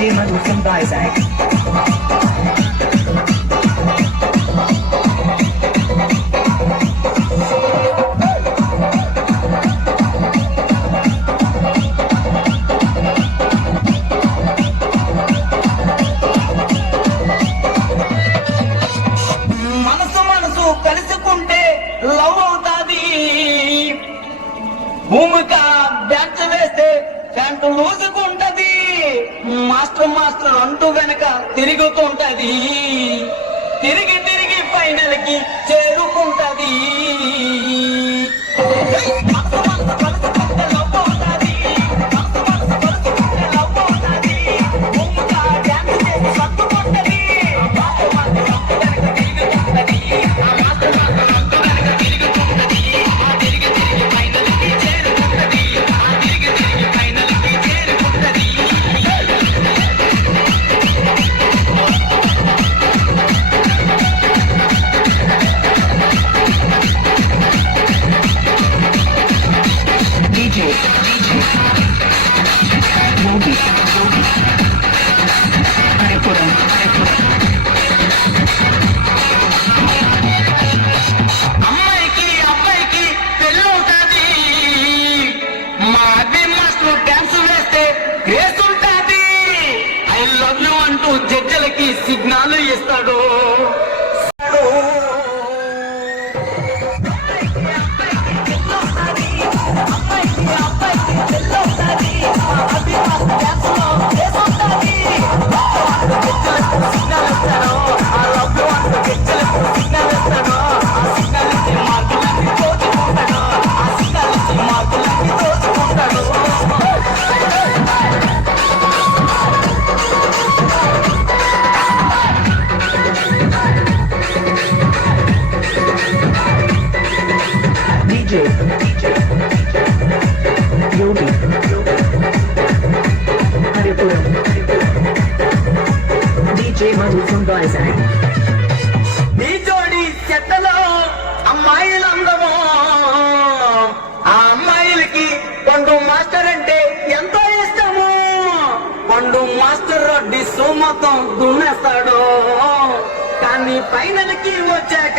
DJ Manu from Vizag. Bhumika batch వేస్తే pant లూజుకుంటది, master master అంటూ వెనక తిరుగుతుంటది, తిరిగి తిరిగి ఫైనల్ కి చేరుకుంటది. అమ్మాయికి అబ్బాయికి పెళ్ళవుతుంది, మా అబ్బాయి మాస్టర్ డాన్స్ వేస్తే గ్రేస్ ఉంటుంది. ఐ లవ్ యూ అంటూ జడ్జలకి సిగ్నల్ ఇస్తాడు. Yogi Haripuram DJ Manu from Vizag. ఈ జోడి చెట్టలో అమ్మాయిలందమో, ఆ అమ్మాయిలకి పండు మాస్టర్ అంటే ఎంతో ఇష్టము. పండు మాస్టర్ డిస్సు మొత్తం దున్నేస్తాడు, కానీ ఫైనల్ కి వచ్చాక